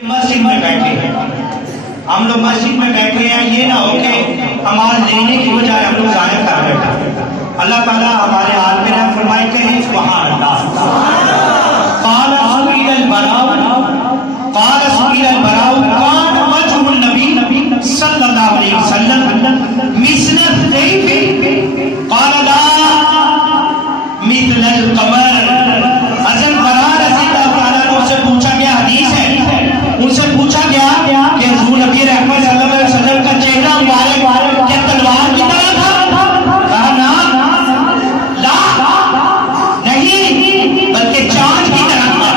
मस्जिद में बैठे हैं, हम लोग मस्जिद में बैठे हैं, ये ना हो कि हमारे लेने की बजाय हम लोग जाया कर बैठा। अल्लाह ताला हमारे हाल में रहम फरमाए, कहें सुभान अल्लाह। क़ाल सुइल बराउ कान वजहुन नबी सल्लल्लाहु अलैहि वसल्लम मिस्ल दैफ क़ाल ला मिस्ल कमर। हज़रत बरा रज़ी अल्लाह ताला से पूछा गया, हदीस है, उनसे पूछा गया कि हुजूर नबी रहमत सल्लल्लाहु अलैहि वसल्लम का चेहरा मुबारक क्या तलवार की तरह था? कहा ना, ला नहीं, बल्कि चांद की तरह था,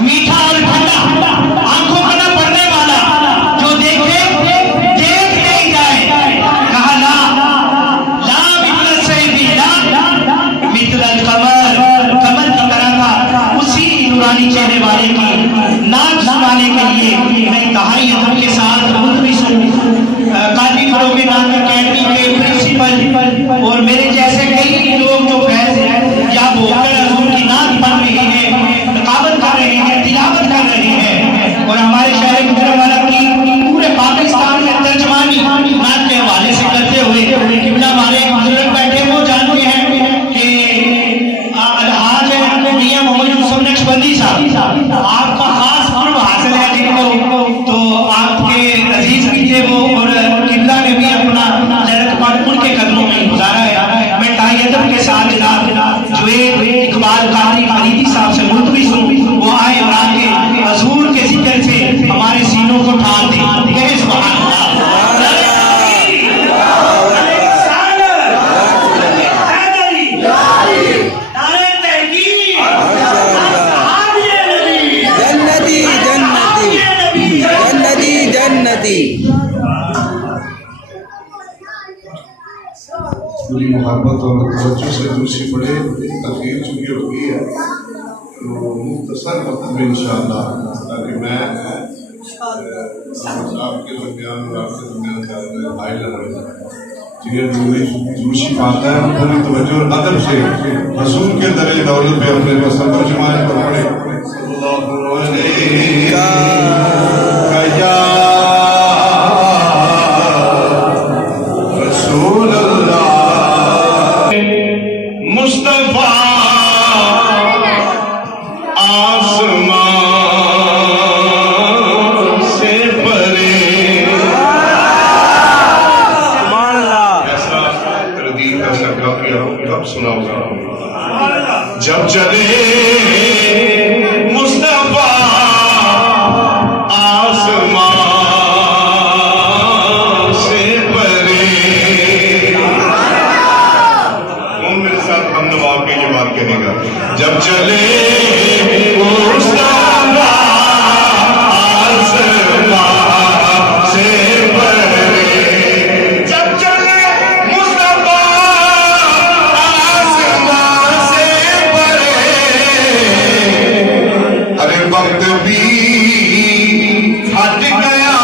मीठा और ठंडा, आंखों पर न पड़ने वाला, जो देखे देख नहीं जाए। कहा ला मिथल सैफी, ला मिथल कमर, कमर की तरह था। उसी नूरानी चेहरे वाले की नाच सुनाने के लिए मैं इंतहाई अदब के साथ काजी फरोगे नाम अकेडमी के प्रिंसिपल और मेरे जैसे कई लोग जो फैज हैं या बोलकर हुजूर की नात पढ़ रहे हैं, नकाबत कर रहे हैं, तिलावत कर रहे हैं, और हमारे शहर गुजरावाला की पूरे पाकिस्तान में तर्जमानी नात के हवाले से करते हुए किबला हमारे बुजुर्ग बैठे, वो जानते हैं कि आज मियां मोहम्मद यूसुफ नक्शबंदी साहब आपका खास फर्म हासिल है जिनको, तो आपके अजीज भी थे वो, और किबला ने भी अपना लड़कपन उनके कदमों में गुजारा है। मैं तायदब के साथ जनाब जुएद इकबाल कारी फरीदी साहब से मुल्तवी सुन, वो आए और आके हजूर के जिक्र से हमारे सीनों को ठाल दें। सुभान अल्लाह। पूरी मोहब्बत और तवज्जो से दूसरी बड़े तकलीफ चुकी होगी है, तो मुख्तसर वक्त में इंशाअल्लाह, ताकि मैं आपके दरमियान भाई जिन्हें दूसरी बात है पूरी तवज्जो और अदब से हजूर के दरे दौलत पे अपने तसव्वुर जमाने पर पढ़े। जब चले मुस्तफा आसमां से परे, वो मेरे साथ हम नवा के ये बात करेगा, जब चले मुस्तफा आसमां से परे, जब चले मुस्तफा वक्त भी हट गया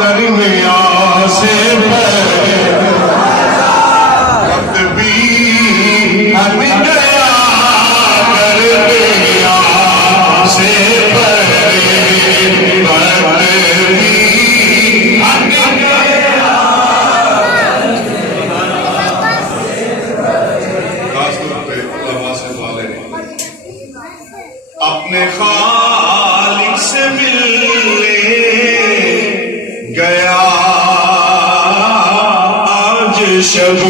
दरमियान से परे, वक्त भी हट गया दरमियान से परे, वक्त भी हट गया। खासतौर पे उलमा से वाले अपने खालिक से मिलने गया आज शब,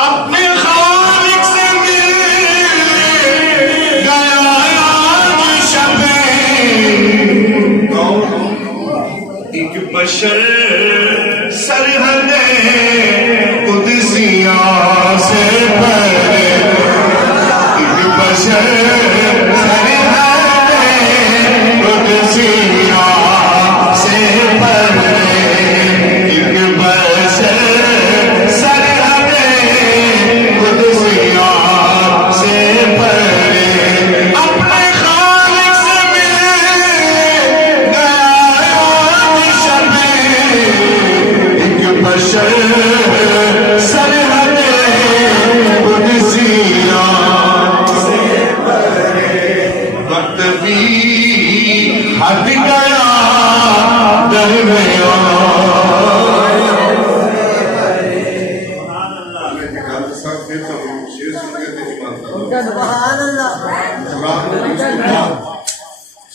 अपने खालिक से मिलने गया आज शब, एक बशर सरहदे कुदसिया से परे, एक बशर सरहदे कुदसिया से परे, एक बशर सरहदे कुदसिया से परे, अपने खालिक से मिल गया शब,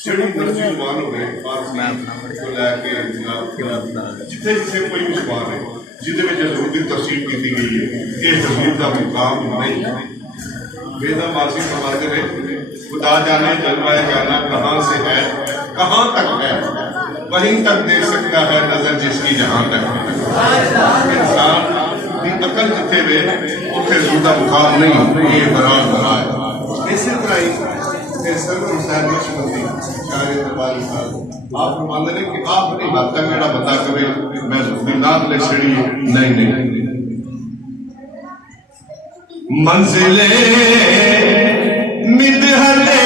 ਜਿਹੜੀ ਮਰਜ਼ੀ ਜ਼ਬਾਨ ਹੋਵੇ ਫਾਰਸੀ ਤੋਂ ਲੈ ਕੇ ਜਿੱਥੇ ਜਿੱਥੇ ਕੋਈ ਵੀ ਜ਼ਬਾਨ ਹੈ ਜਿਹਦੇ ਵਿੱਚ ਹਜ਼ੂਰ ਦੀ ਤਫਸੀਰ ਕੀਤੀ ਗਈ ਹੈ ਇਹ ਹਜ਼ੂਰ ਦਾ मुकाम नहीं है। वेदा मासी फरमाते हैं खुदा जाने जलवाए जाना कहाँ से है कहाँ तक है वहीं तक देख सकता है नजर जिसकी जहाँ तक है। इंसान की अकल जिथे वे उथे हजूर दा मुकाम नहीं ये बरान बरा है। इसी तरह ही सरवर हुसैन नक्शबंदी शायर दरबारी साहब आप फरमाते हैं कि आप अपनी बात तक मेरा बता करे मैं नाम ले छड़ी नहीं नहीं मंजिले मिदहले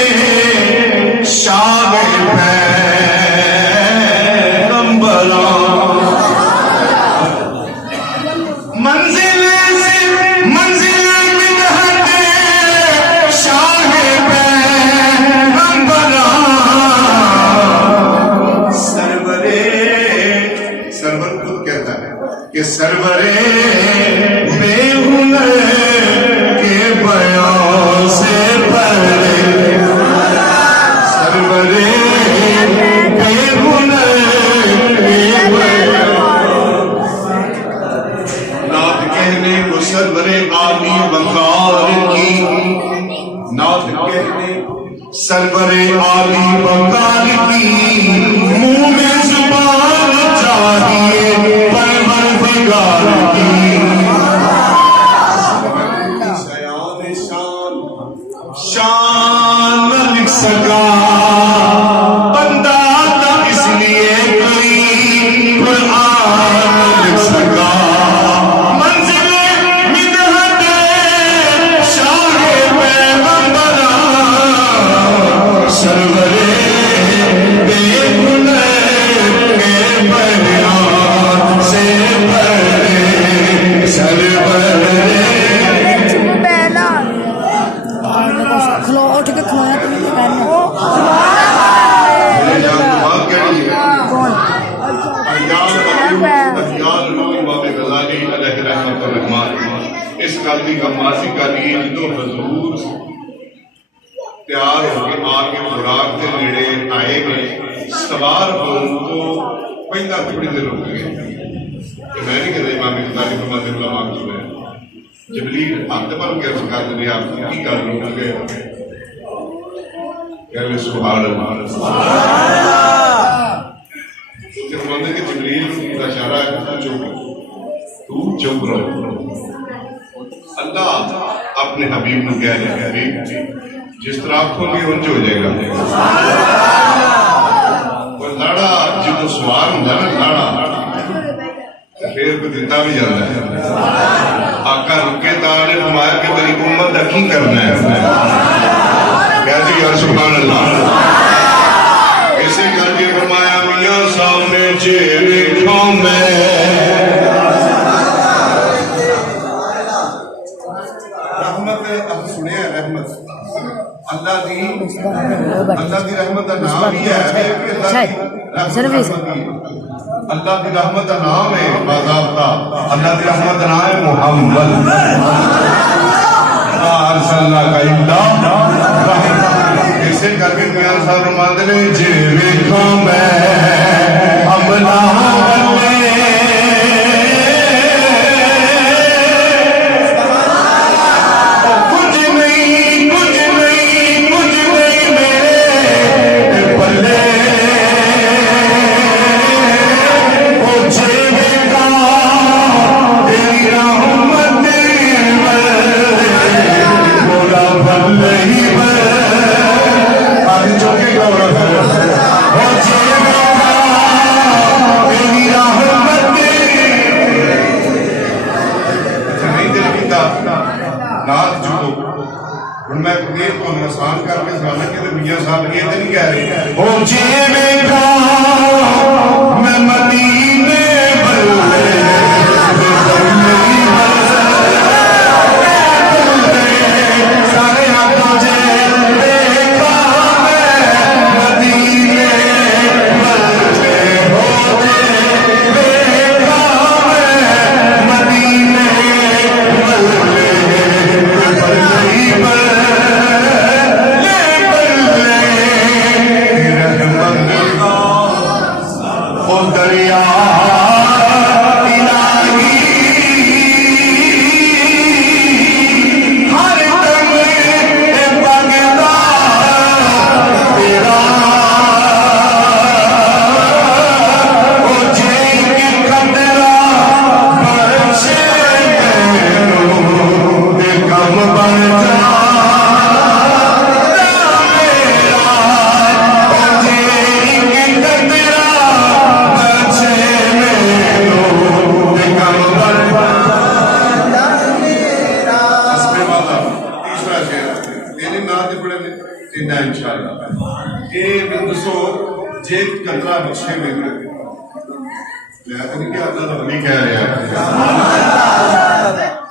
शाह पैगंबरा मंजिले मिदहले शाह पैगंबरा सरवरे सरवर खुद कहता है कि सरवरे बेहुनर सरवरे आली बंगाल की मुंह में जुबान चाहिए परवरदिगार की शान लिख सका बंदा था इसलिए कोई कुरान लिख सका मंजिले मिदहत शाह पैगंबरा सरवरे बेगुनाह के बयान से परे सरवरे खलो उठ के खलोया तुम क्या करना कौन इस गल की गमासी कर ली जो हजूर तैयार होकर आके खुराक के नेड़े आए ने सवार होने तो पहला थोड़ी देर हो गई मैं नहीं कहता इमाम गजाली फरमाते उलमा को सुना जबलील हाथ पर क्या सरकार ने आप की कर लो गए कहले सुभान अल्लाह जब फरमाते कि जबलील का इशारा है तू चुप रहो अल्लाह अपने हबीब को कह रहे हबीब जिस तरह आप खोगे उंज हो जाएगा और लाड़ा जो सवार होंगे ना लाड़ा फिर को दिता भी जाता है आका रुके ताले फरमाया कि तेरी उम्मत का की करना है कहती यार सुभान अल्लाह इसे करके फरमाया मियां सामने चेहरे खो मैं रहमत अब सुने रहमत अल्लाह दी रहमत का नाम ही है सर्विस अल्लाह की रहमत का नाम है बाज़ाब्ता अल्लाह की रहमत का नाम है मुहम्मद इसे करके मियां साहब फरमाते हैं जे वेखो मैं अमला मैं ये तो आसान करके सुना कि मियां साहब ये तो नहीं कह रहे ओ जे मेरा मैं मदीने सारे हाथों से देखा मदीने मदीने इन्ना इंशाअल्लाह। ये मैं दसो जे कतरा बख्शे मैनू मैं तो नहीं कहता तो नहीं कह रहा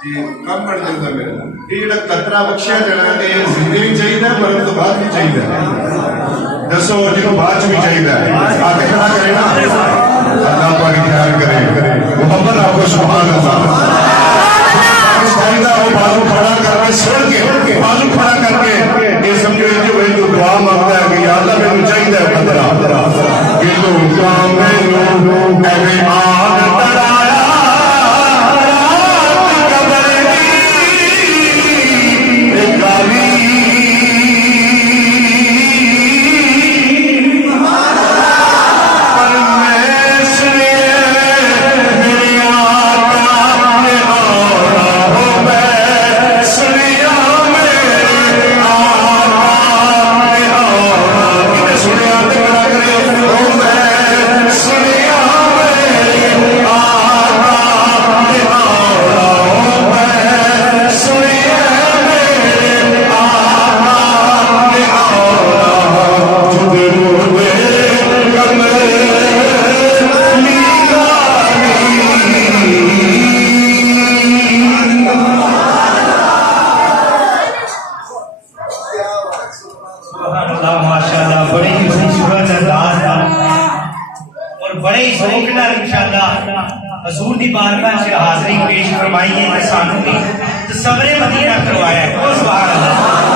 जी कम बढ़ जाता मेरा ये जो कतरा बख्शिया देना ये जिंदगी भी चाहिए मरण तो बाद भी चाहिए दसो जो बाद भी चाहिए आगे खड़ा करे ना अल्लाह पाक ख्याल करे मोहम्मद आपको सुभान अल्लाह वो बालू खड़ा करके सुन के बालू खड़ा करके ये समझो जो है तो दुआ मांगता है कि या अल्लाह मैंने चाहिए खतरा ये तो काम में ऐसे आग तड़ाया कब्र की गाली पर मैं सुने मेरी हजूर की बारगाह से हाजिरी पेश करवाई है सानू भी तो सबरे मदीना करवाया है। सुभान अल्लाह।